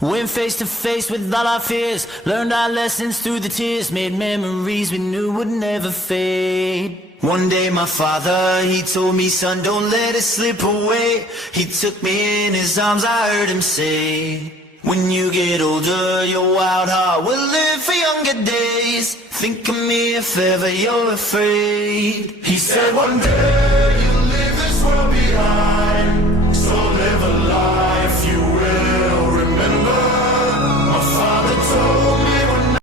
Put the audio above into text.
Went face to face with all our fears, learned our lessons through the tears, made memories we knew would never fade. One day my father, he told me, son, don't let it slip away. He took me in his arms, I heard him say, when you get older, your wild heart will live for younger days. Think of me if ever you're afraid. He said one day